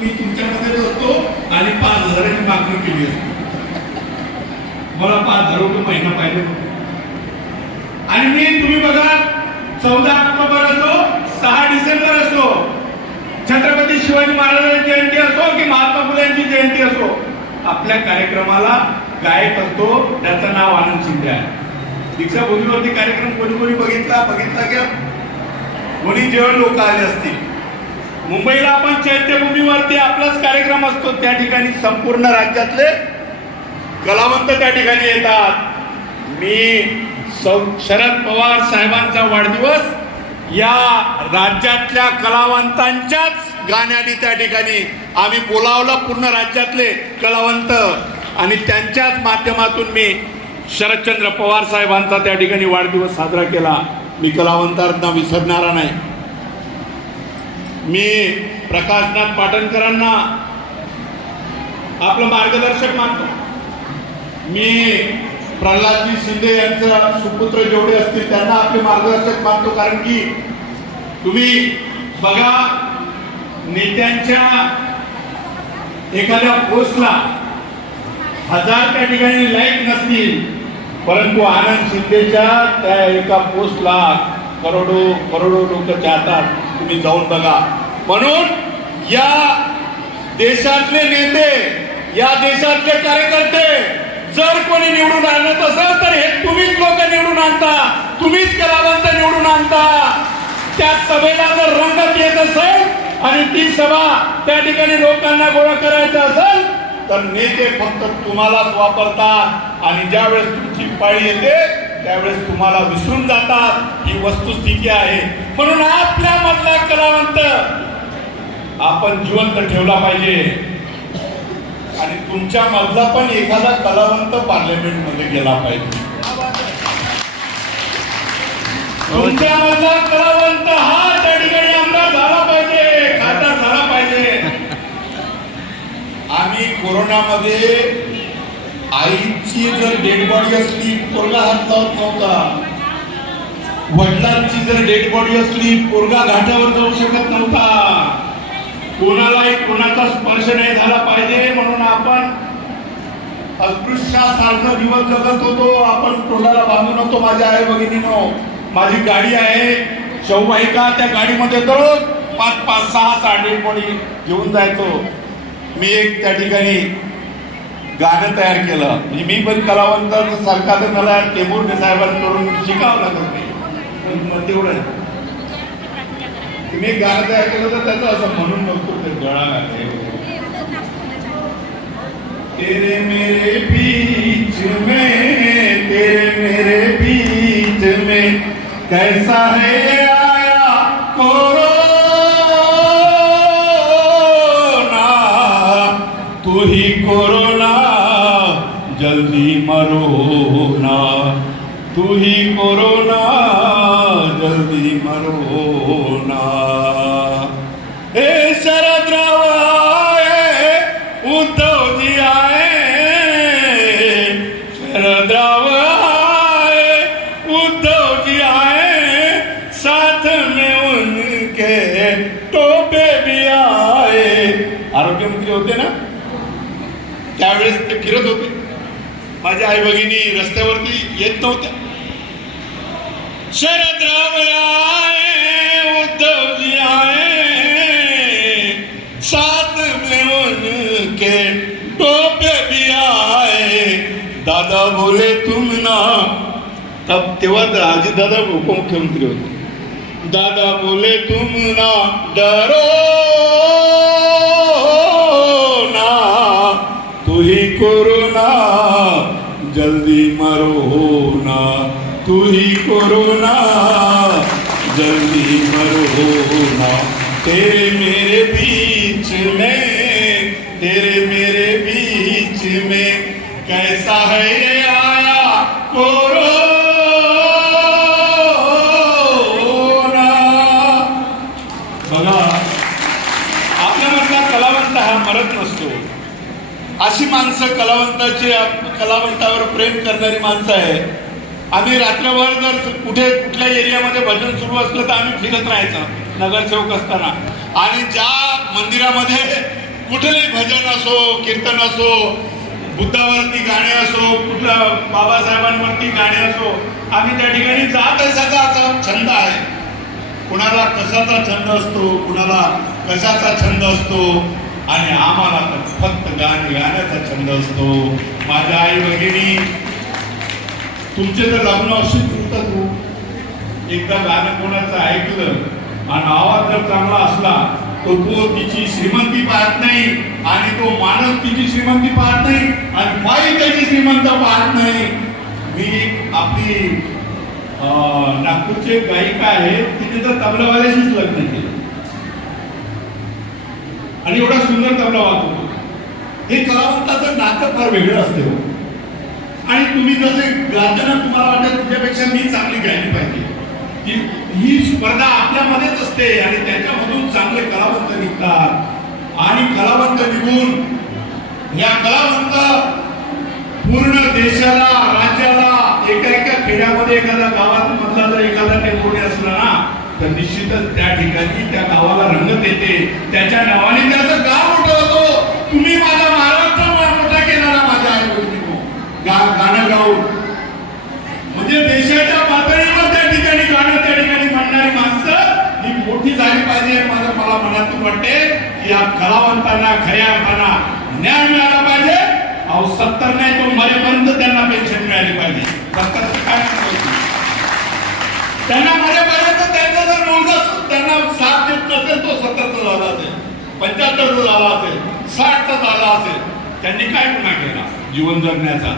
मी तुमच्यामध्येच असतो आणि 5,000ची मागणी केली असते. मला 5,000 रुपये महिना पाहिजे. आणि मी तुम्ही बघा 14 ऑक्टोबर असो 6 डिसेंबर असो छत्रपती शिवाजी महाराजांची जयंती असो की महात्मा फुलेंची जयंती असो आपल्या कार्यक्रमाला गायक असतो त्याचं नाव आनंद शिंदे आहे. दीक्षाभूमीवरती कार्यक्रम कोणी बघितला की कोणी जेव्हा लोक आले असतील. मुंबईला आपण चैत्यभूमीवरती आपलाच कार्यक्रम असतो त्या ठिकाणी संपूर्ण राज्यातले कलावंत त्या ठिकाणी येतात. मी शरद पवार साहेबांचा वाढदिवस या राज्यातल्या कलावंतांच्याच गाण्याने त्या ठिकाणी आम्ही बोलावलं. पूर्ण राज्यातले कलावंत आणि त्यांच्याच माध्यमातून मी शरदचंद्र पवार साहेबांचा त्या ठिकाणी वाढदिवस साजरा केला. मी कलावंतांना विसरणारा नाही. मी प्रकाशनाथ पाटणकरांना आपलं मार्गदर्शक मानतो. मी प्रल्हादजी शिंदे यांचं सुपुत्र जेवढे असतील त्यांना आपले मार्गदर्शक मानतो. कारण की तुम्ही बघा नेत्यांच्या एखाद्या पोस्टला 1000 त्या ठिकाणी लाईक नसतील परंतु आनंद शिंदेच्या त्या एका पोस्टला करोडो लोक चाहतात. तुम्ही जाऊन बघा. म्हणून या देशातले नेते या देशातले कार्यकर्ते जर कोणी निवडून आणत असेल तर हे तुम्हीच लोक निवडून आणता. तुम्हीच कलावंत निवडून आणता. त्या सभेला जर रंगत येत असेल आणि ती सभा त्या ठिकाणी लोकांना गोळा करायचं असेल तर नेते फक्त तुम्हालाच वापरतात आणि ज्यावेळेस तुमची पाळी येते त्यावेळेस तुम्हाला विसरून जातात. ही वस्तुस्थिती आहे. म्हणून आपल्या मधला कलावंत आपण जिवंत ठेवला पाहिजे. आणि तुमच्या मधला पण एखादा कलावंत पार्लमेंट मध्ये गेला पाहिजे. तुमच्या मधला कलावंत हा त्या ठिकाणी आमदार झाला पाहिजे, खासदार झाला पाहिजे. आम्ही कोरोनामध्ये आईची जर डेड बॉडी असली पोरगा हात लावत नव्हता. वडिलांची जर डेड बॉडी असली पोरगा घाटावर जाऊ शकत नव्हता. कोणालाही कोणाचा स्पर्श नाही झाला पाहिजे म्हणून आपण अस्पृश्यासारखं दिवस जगत होतो. आपण तोंडाला बांधून होतो. माझ्या आई भगिनीनो माझी गाडी आहे शववाहिका. त्या गाडीमध्ये दररोज 5-6 डेड बॉडी घेऊन जायचो. मी एक त्या ठिकाणी गाणं तयार केलं. मी पण कलावंत सारखा तर मला टेंभुर्णे साहेबांकडून शिकावं लागत नाही. तेवढं मी गाणं तयार केलं तर त्याचं असं म्हणून बघतो ते गळा घालते. तेरे मेरे बीच में तेरे मेरे बीच में कैसा है आया कोरोना तू ही कोरोना जल्दी मरो ना तू ही कोरोना जल्दी मरो ना. हे शरदराव आए उद्धव जी आए शरदराव आए उद्धव जी आए साथ में उनके टोपे भी आए. आरोग्यमंत्री होते ना त्यावेळेस ते फिरत होते. माझ्या आई भगिनी रस्त्यावरती येत नव्हत्या. शरदराव आए उद्धव जी आए साथ में उनके टोपे भी आए. दादा बोले तुम ना तब तेव्हा अजित दादा उपमुख्यमंत्री होते. दादा बोले तुम ना डरो ना तू ही कोरोना जल्दी मरो ना तू ही कोरोना जल्दी मरो ना. तेरे मेरे बीच में कैसा है ये आया कोरोना. बघा आपल्यामधला कलावंत हा मरत नसतो. अशी माणसं कलावंतावर प्रेम करणारी माणसं आहे. आम्ही रात्रभर जर कुठल्या एरियामध्ये भजन सुरू असलं तर आम्ही फिरत राहायचं नगरसेवक असताना. आणि ज्या मंदिरामध्ये कुठलंही भजन असो, कीर्तन असो, बुद्धावरती गाणे असो, कुठल्या बाबासाहेबांवरती गाणे असो, आम्ही त्या ठिकाणी जात असाचा असा छंद आहे. कुणाला कशाचा छंद असतो, कुणाला कशाचा छंद असतो, आणि आम्हाला तर फक्त गाणे गाण्याचा छंद असतो. माझ्या आई भगिनी, तुमचे तर लग्न अशीच होतात हो. एकदा गाणं कोणाचं ऐकलं आणि आवाज जर चांगला असला तो तिची श्रीमंती पाहत नाही, आणि तो माणूस तिची श्रीमंती पाहत नाही, आणि बाई त्याची श्रीमंत पाहत नाही. मी आपली नागपूरची एक गायिका आहे, तिने तर तबलावाल्याशीच लग्न केलं आणि एवढा सुंदर तबला वाजवतो. हे कलावंताचं नातं फार वेगळं असते हो. आणि तुम्ही जसे गाताना तुम्हाला वाटतं तुझ्यापेक्षा मी चांगली गायली पाहिजे, ही स्पर्धा आपल्यामध्येच असते, आणि त्याच्यामधून चांगले कलावंत निघतात. आणि कलावंत निघून या कलावंत पूर्ण देशाला, राज्याला, एका खेड्यामध्ये एखाद्या गावात मधला जर एखादा टेंबोडी असला ना, तर निश्चितच त्या ठिकाणी त्या गावाला रंगत येते. त्याच्या नावाने त्याचं गाव मोठं होतो. तुम्ही माझा महाराष्ट्र मोठा केला ना माझ्या आई बहिणींनो, गाणं गाऊन. म्हणजे देशाच्या पातळीवर त्या ठिकाणी गाणं त्या ठिकाणी म्हणणारी माणसं ही मोठी झाली पाहिजे. मला मनातून वाटते की या कलावंतांना, खऱ्या अर्थांना न्याय मिळाला पाहिजे. अहो 70 नाही तो मरेपर्यंत त्यांना पेन्शन मिळाली पाहिजे. 70 काय त्यांना मरेपर्यंत त्यांचा जर मुलगा त्यांना साथ देत नसेल, तो 70चा झाला असेल, 75चा झाला असेल, 60चा झाला असेल, त्यांनी काय गुन्हा केला जीवन जगण्याचा?